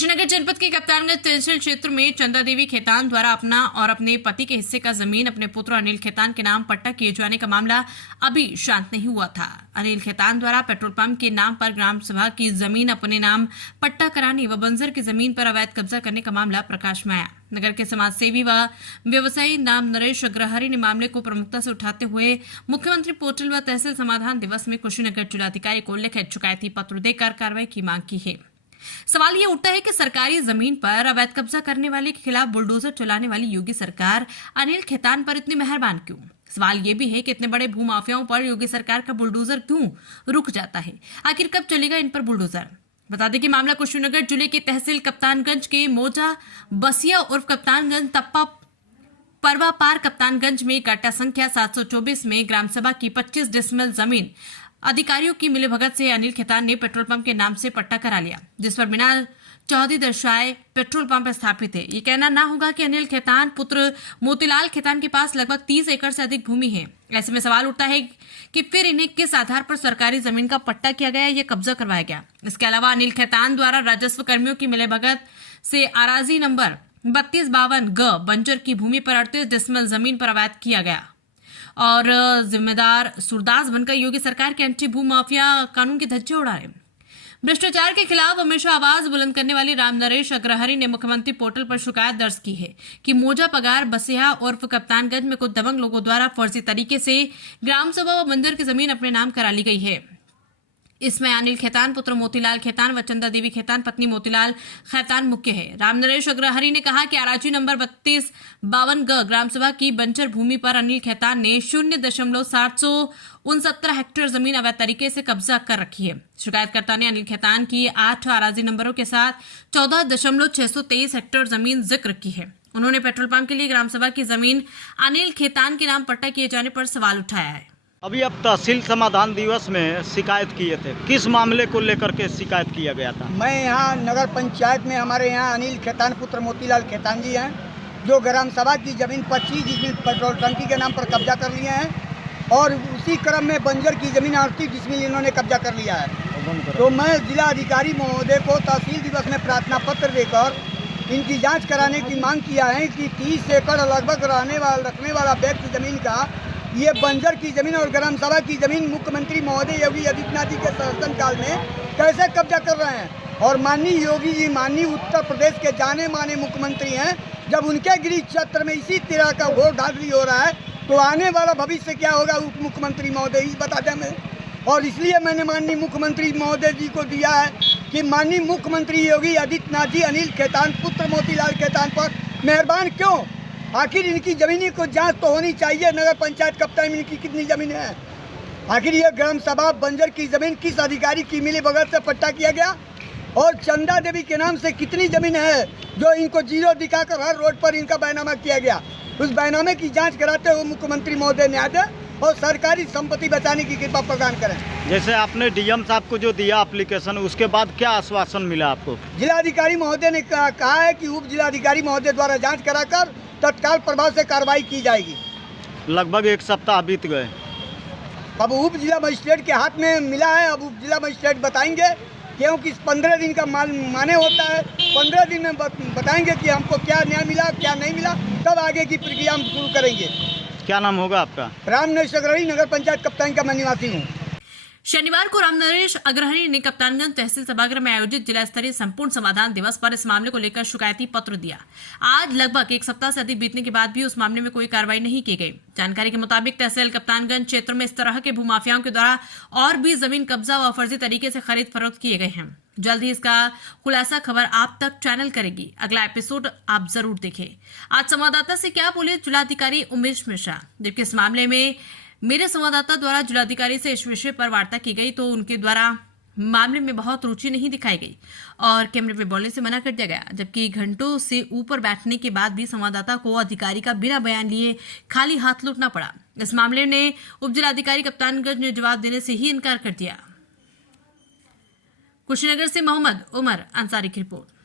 कुशीनगर जनपद के कप्तानगंज तहसील क्षेत्र में चंदा देवी खेतान द्वारा अपना और अपने पति के हिस्से का जमीन अपने पुत्र अनिल खेतान के नाम पट्टा किए जाने का मामला अभी शांत नहीं हुआ था। अनिल खेतान द्वारा पेट्रोल पंप के नाम पर ग्राम सभा की जमीन अपने नाम पट्टा कराने व बंजर की जमीन पर अवैध कब्जा करने का मामला प्रकाश में आया। नगर के समाजसेवी व व्यवसायी नाम नरेश अग्रहरी ने मामले को प्रमुखता से उठाते हुए मुख्यमंत्री पोर्टल व तहसील समाधान दिवस में कुशीनगर जिलाधिकारी को लिखित शिकायती पत्र देकर कार्रवाई की मांग की है। सवाल ये उठता है कि सरकारी जमीन पर अवैध कब्जा करने वाले के खिलाफ बुलडोजर चलाने वाली योगी सरकार अनिल खेतान पर इतनी मेहरबान क्यों। सवाल ये भी है कि इतने बड़े भूमाफियाओं पर योगी सरकार का बुलडोजर क्यों रुक जाता है। आखिर कब चलेगा इन पर बुलडोजर। बता दें कि मामला कुशीनगर जिले के तहसील कप्तानगंज के मोजा बसिया उर्फ कप्तानगंज तप्पा परवा पार कप्तानगंज में काटा संख्या 724 में ग्राम सभा की 25 डिसमिल जमीन अधिकारियों की मिलीभगत से अनिल खेतान ने पेट्रोल पंप के नाम से पट्टा करा लिया, जिस पर बिना चौहदी दर्शाए पेट्रोल पंप स्थापित है। ये कहना ना होगा कि अनिल खेतान पुत्र मोतीलाल खेतान के पास लगभग 30 एकड़ से अधिक भूमि है। ऐसे में सवाल उठता है कि फिर इन्हें किस आधार पर सरकारी जमीन का पट्टा किया गया या कब्जा करवाया गया। इसके अलावा अनिल खेतान द्वारा राजस्व कर्मियों की मिलीभगत से अराजी नंबर 3252 ग बंजर की भूमि पर 38 डिसमिल जमीन पर अवैध किया गया और जिम्मेदार सुरदास बनकर योगी सरकार के एंटी भू माफिया कानून के धज्जे उड़ा रहे। भ्रष्टाचार के खिलाफ हमेशा आवाज बुलंद करने वाले राम नरेश अग्रहरी ने मुख्यमंत्री पोर्टल पर शिकायत दर्ज की है कि मोजा पगार बसिया उर्फ कप्तानगंज में कुछ दबंग लोगों द्वारा फर्जी तरीके से ग्राम सभा व बंदर की जमीन अपने नाम करा ली गई है। इसमें अनिल खेतान पुत्र मोतीलाल खेतान व चंदा देवी खेतान पत्नी मोतीलाल खेतान मुख्य है। राम नरेश अग्रहरी ने कहा कि अराजी नंबर 3252 ग ग्राम सभा की बंजर भूमि पर अनिल खेतान ने 0.769 हेक्टेयर जमीन अवैध तरीके से कब्जा कर रखी है। शिकायतकर्ता ने अनिल खेतान की 8 अराजी नंबरों के साथ 14.623 हेक्टेयर जमीन जिक्र की है। उन्होंने पेट्रोल पंप के लिए ग्राम सभा की जमीन अनिल खेतान के नाम पट्टा किए जाने पर सवाल उठाया है। अभी अब तहसील समाधान दिवस में शिकायत किए थे, किस मामले को लेकर के शिकायत किया गया था? मैं यहाँ नगर पंचायत में हमारे यहाँ अनिल खेतान पुत्र मोतीलाल खेतान जी हैं, जो ग्राम सभा की जमीन 25 डिसमिल पेट्रोल टंकी के नाम पर कब्जा कर लिए हैं और उसी क्रम में बंजर की जमीन 38 डिसमिल इन्होंने कब्जा कर लिया है। तो मैं जिला अधिकारी महोदय को तहसील दिवस में प्रार्थना पत्र देकर इनकी जाँच कराने की मांग किया है कि 30 एकड़ लगभग रखने वाला व्यक्ति जमीन का ये बंजर की जमीन और ग्राम सभा की जमीन मुख्यमंत्री महोदय योगी आदित्यनाथ जी के शासनकाल में कैसे कब्जा कर रहे हैं। और माननीय योगी जी माननीय उत्तर प्रदेश के जाने माने मुख्यमंत्री हैं, जब उनके गृह क्षेत्र में इसी तरह का घोर धांधली हो रहा है तो आने वाला भविष्य क्या होगा उप मुख्यमंत्री महोदय ही बता दें। मैं और इसलिए मैंने माननीय मुख्यमंत्री महोदय जी को दिया है कि माननीय मुख्यमंत्री योगी आदित्यनाथ जी अनिल खेतान पुत्र मोतीलाल खेतान पर मेहरबान क्यों। आखिर इनकी ज़मीनी को जांच तो होनी चाहिए। नगर पंचायत कप्तान में इनकी कितनी ज़मीन है, आखिर ये ग्राम सभा बंजर की ज़मीन किस अधिकारी की मिली भगत से पट्टा किया गया और चंदा देवी के नाम से कितनी ज़मीन है जो इनको जीरो दिखाकर हर रोड पर इनका बैनामा किया गया। उस बैनामे की जांच कराते हुए मुख्यमंत्री महोदय न्याय दें और सरकारी संपत्ति बचाने की कृपा प्रदान करें। जैसे आपने डीएम साहब को जो दिया एप्लीकेशन, उसके बाद क्या आश्वासन मिला आपको? जिलाधिकारी महोदय ने कहा है कि उप जिलाधिकारी महोदय द्वारा जाँच कराकर तत्काल प्रभाव से कार्रवाई की जाएगी। लगभग 1 सप्ताह बीत गए। अब उप जिला मजिस्ट्रेट के हाथ में मिला है, अब उप जिला मजिस्ट्रेट बताएंगे क्योंकि 15 दिन का माने होता है। 15 दिन में बताएंगे कि हमको क्या न्याय मिला क्या नहीं मिला, तब आगे की प्रक्रिया हम शुरू करेंगे। क्या नाम होगा आपका? राम नरेश अग्रहरी, नगर पंचायत कप्तान का मैं निवासी हूँ। शनिवार को राम नरेश अग्रहरी ने कप्तानगंज तहसील सभागृह में आयोजित जिला स्तरीय संपूर्ण समाधान दिवस पर इस मामले को लेकर शिकायती पत्र दिया। आज लगभग 1 सप्ताह से अधिक बीतने के बाद भी उस मामले में कोई कार्रवाई नहीं की गई। जानकारी के मुताबिक तहसील कप्तानगंज क्षेत्र में इस तरह के भूमाफियाओं के द्वारा और भी जमीन कब्जा व फर्जी तरीके से खरीद फरोख्त किए गए हैं। जल्द ही इसका खुलासा खबर आप तक चैनल करेगी। अगला एपिसोड आप जरूर देखें। आज संवाददाता से क्या बोले जिलाधिकारी उमेश मिश्रा, जबकि इस मामले में मेरे संवाददाता द्वारा जिलाधिकारी से इस विषय पर वार्ता की गई तो उनके द्वारा मामले में बहुत रुचि नहीं दिखाई गई और कैमरे पे बोलने से मना कर दिया गया, जबकि घंटों से ऊपर बैठने के बाद भी संवाददाता को अधिकारी का बिना बयान लिए खाली हाथ लौटना पड़ा। इस मामले में उप जिलाधिकारी कप्तानगंज ने जवाब देने से ही इनकार कर दिया। कुशीनगर से मोहम्मद उमर अंसारी की रिपोर्ट।